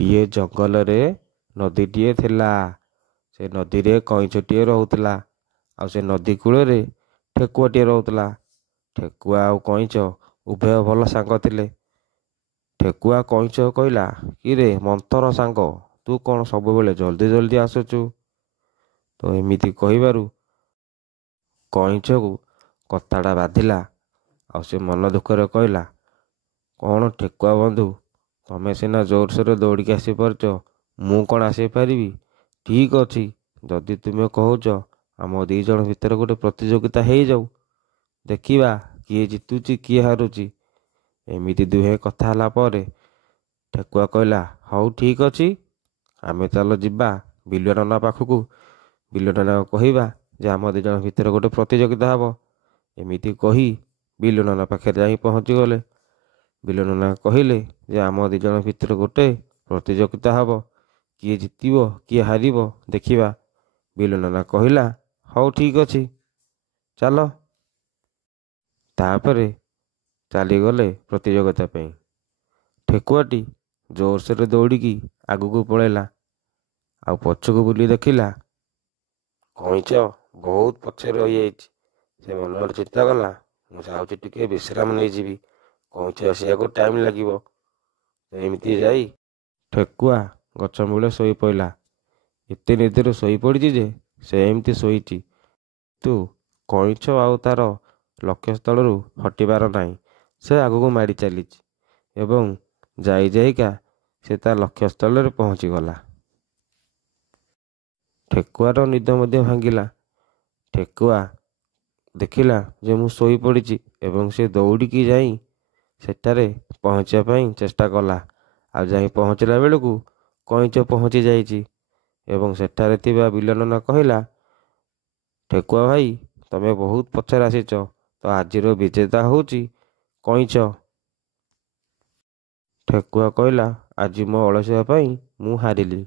ଗୋଟିଏ ଜଙ୍ଗଲରେ ନଦୀଟିଏ ଥିଲା। ସେ ନଦୀରେ କଇଁଛଟିଏ ରହୁଥିଲା। ଆଉ ସେ ନଦୀ କୂଳରେ ଠେକୁଆଟିଏ ରହୁଥିଲା। ଠେକୁଆ ଆଉ କଇଁଛ ଉଭୟ ଭଲ ସାଙ୍ଗ ଥିଲେ। ଠେକୁଆ କଇଁଛ କହିଲା, କିରେ ମନ୍ଥର ସାଙ୍ଗ, ତୁ କ'ଣ ସବୁବେଳେ ଜଲ୍ଦି ଜଲ୍ଦି ଆସୁଛୁ? ତ ଏମିତି କହିବାରୁ କଇଁଛକୁ କଥାଟା ବାଧିଲା। ଆଉ ସେ ମନ ଦୁଃଖରେ କହିଲା, କ'ଣ ଠେକୁଆ ବନ୍ଧୁ, ତମେ ସିନା ଜୋରସୋରରେ ଦୌଡ଼ିକି ଆସିପାରୁଛ, ମୁଁ କ'ଣ ଆସିପାରିବି? ଠିକ୍ ଅଛି, ଯଦି ତୁମେ କହୁଛ ଆମ ଦୁଇ ଜଣ ଭିତରେ ଗୋଟେ ପ୍ରତିଯୋଗିତା ହେଇଯାଉ, ଦେଖିବା କିଏ ଜିତୁଛି କିଏ ହାରୁଛି। ଏମିତି ଦୁହେଁ କଥା ହେଲା ପରେ ଠେକୁଆ କହିଲା, ହଉ ଠିକ୍ ଅଛି, ଆମେ ଚାଲ ଯିବା ବିଲୁଆ ନନା ପାଖକୁ। ବିଲୁଆ ନନାକୁ କହିବା ଯେ ଆମ ଦୁଇ ଜଣ ଭିତରେ ଗୋଟେ ପ୍ରତିଯୋଗିତା ହେବ। ଏମିତି କହି ବିଲୁଆ ନନା ପାଖରେ ଯାଇ ପହଞ୍ଚିଗଲେ। ବିଲୁଆ ନନା କହିଲେ ଯେ ଆମ ଦୁଇ ଜଣ ଭିତରେ ଗୋଟେ ପ୍ରତିଯୋଗିତା ହେବ, କିଏ ଜିତିବ କିଏ ହାରିବ ଦେଖିବା। ବିଲୁଆ ନନା କହିଲା, ହଉ ଠିକ୍ ଅଛି, ଚାଲ। ତାପରେ ଚାଲିଗଲେ ପ୍ରତିଯୋଗିତା ପାଇଁ। ଠେକୁଆଟି ଜୋରସୋରରେ ଦୌଡ଼ିକି ଆଗକୁ ପଳେଇଲା। ଆଉ ପଛକୁ ବୁଲି ଦେଖିଲା କଇଁଛ ବହୁତ ପଛରେ ରହିଯାଇଛି। ସେ ମନେ ମନେ ଚିନ୍ତା କଲା, ମୁଁ ଯାଉଛି ଟିକେ ବିଶ୍ରାମ ନେଇଯିବି, କଇଁଛ ଆସିବାକୁ ଟାଇମ୍ ଲାଗିବ। ଏମିତି ଯାଇ ଠେକୁଆ ଗଛ ମୂଳେ ଶୋଇପଡ଼ିଲା। ଏତେ ନିଦରେ ଶୋଇପଡ଼ିଛି ଯେ ସେ ଏମିତି ଶୋଇଛି, କିନ୍ତୁ କଇଁଛ ଆଉ ତାର ଲକ୍ଷ୍ୟସ୍ଥଳରୁ ହଟିବାର ନାହିଁ। ସେ ଆଗକୁ ମାଡ଼ି ଚାଲିଛି ଏବଂ ଯାଇ ଯାଇକା ସେ ତା ଲକ୍ଷ୍ୟସ୍ଥଳରେ ପହଞ୍ଚିଗଲା। ଠେକୁଆର ନିଦ ମଧ୍ୟ ଭାଙ୍ଗିଲା। ଠେକୁଆ ଦେଖିଲା ଯେ ମୁଁ ଶୋଇପଡ଼ିଛି ଏବଂ ସେ ଦୌଡ଼ିକି ଯାଇ ସେଠାରେ ପହଞ୍ଚିବା ପାଇଁ ଚେଷ୍ଟା କଲା। ଆଉ ଯାଇ ପହଞ୍ଚିଲା ବେଳକୁ କଇଁଛ ପହଞ୍ଚି ଯାଇଛି ଏବଂ ସେଠାରେ ଥିବା ବିଲୁଆ ନନା କହିଲା, ଠେକୁଆ ଭାଇ, ତମେ ବହୁତ ପଛରେ ଆସିଛ, ତ ଆଜିର ବିଜେତା ହେଉଛି କଇଁଛ। ଠେକୁଆ କହିଲା, ଆଜି ମୋ ଅଳସୁଆ ପାଇଁ ମୁଁ ହାରିଲି।